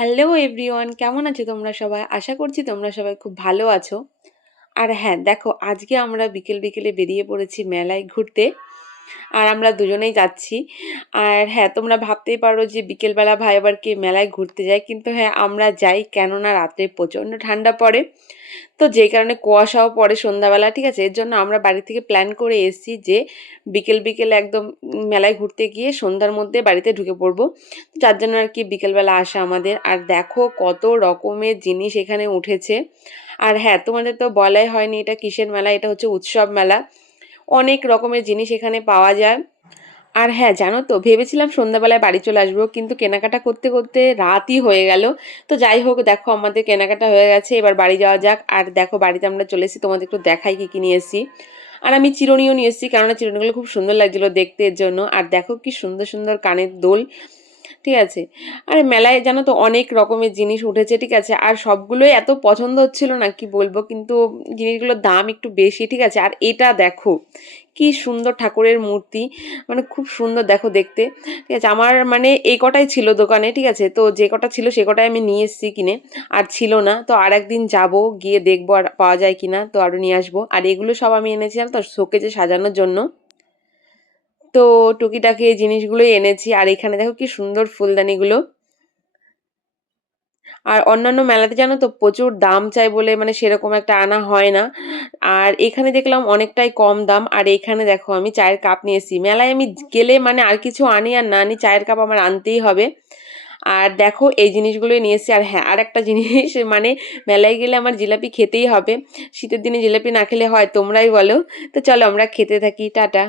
Hello everyone, কেমন আছো তোমরা সবাই? আশা করছি তোমরা সবাই খুব ভালো আছো। আর হ্যাঁ, দেখো আজকে আমরা বিকেল বিকেলে বেরিয়ে পড়েছি মেলায় ঘুরতে। আর আমরা দুজনেই যাচ্ছি। আর হ্যাঁ, তোমরা ভাবতেই পারো যে বিকেলবেলা ভাই আবার কে মেলায় ঘুরতে যায়, কিন্তু হ্যাঁ আমরা যাই, কেননা রাত্রে প্রচণ্ড ঠান্ডা পড়ে। তো যেই কারণে কুয়াশাও পড়ে সন্ধ্যাবেলা, ঠিক আছে? এর জন্য আমরা বাড়ি থেকে প্ল্যান করে এসেছি যে বিকেল বিকেল একদম মেলায় ঘুরতে গিয়ে সন্ধ্যার মধ্যে বাড়িতে ঢুকে পড়বো। যার জন্য আর কি বিকেলবেলা আসা আমাদের। আর দেখো কত রকমের জিনিস এখানে উঠেছে। আর হ্যাঁ, তোমাদের তো বলাই হয়নি এটা কিসের মেলা, এটা হচ্ছে উৎসব মেলা। অনেক রকমের জিনিস এখানে পাওয়া যায়। আর হ্যাঁ, জানো তো ভেবেছিলাম সন্ধ্যাবেলায় বাড়ি চলে আসবো, কিন্তু কেনাকাটা করতে করতে রাতই হয়ে গেল। তো যাই হোক, দেখো আমাদের কেনাকাটা হয়ে গেছে, এবার বাড়ি যাওয়া যাক। আর দেখো বাড়িতে আমরা চলে এসেছি, তোমাদের একটু দেখাই কি কি নিয়ে এসেছি। আর আমি চিরুনিও নিয়ে এসেছি, কেননা চিরুনিগুলো খুব সুন্দর লাগছিলো দেখতে, এর জন্য। আর দেখো কি সুন্দর সুন্দর কানের দোল, ঠিক আছে? আর মেলায় জানো তো অনেক রকমের জিনিস উঠেছে, ঠিক আছে? আর সবগুলোই এত পছন্দ হচ্ছিল না, কি বলবো, কিন্তু জিনিসগুলোর দাম একটু বেশি, ঠিক আছে? আর এটা দেখো কি সুন্দর ঠাকুরের মূর্তি, মানে খুব সুন্দর দেখো দেখতে, ঠিক আছে? আমার মানে এই কটাই ছিল দোকানে, ঠিক আছে? তো যে কটা ছিল সে কটাই আমি নিয়ে এসেছি কিনে। আর ছিল না, তো আর একদিন যাবো, গিয়ে দেখবো আর পাওয়া যায় কিনা, তো আরও নিয়ে আসবো। আর এগুলো সব আমি এনেছিলাম তো শোকেজে সাজানোর জন্য। তো টুকিটাকি এই জিনিসগুলোই এনেছি। আর এখানে দেখো কি সুন্দর ফুলদানিগুলো। আর অন্যান্য মেলাতে জানো তো প্রচুর দাম চায় বলে মানে সেরকম একটা আনা হয় না। আর এখানে দেখলাম অনেকটাই কম দাম। আর এখানে দেখো আমি চায়ের কাপ নিয়ে এসেছি। মেলায় আমি গেলে মানে আর কিছু আনি আর না আনি, চায়ের কাপ আমার আনতেই হবে। আর দেখো এই জিনিসগুলোই নিয়ে এসেছি। আর হ্যাঁ, আর একটা জিনিস মানে মেলায় গেলে আমার জিলাপি খেতেই হবে। শীতের দিনে জিলাপি না খেলে হয়? তোমরাই বলো। তো চলো আমরা খেতে থাকি, টাটা।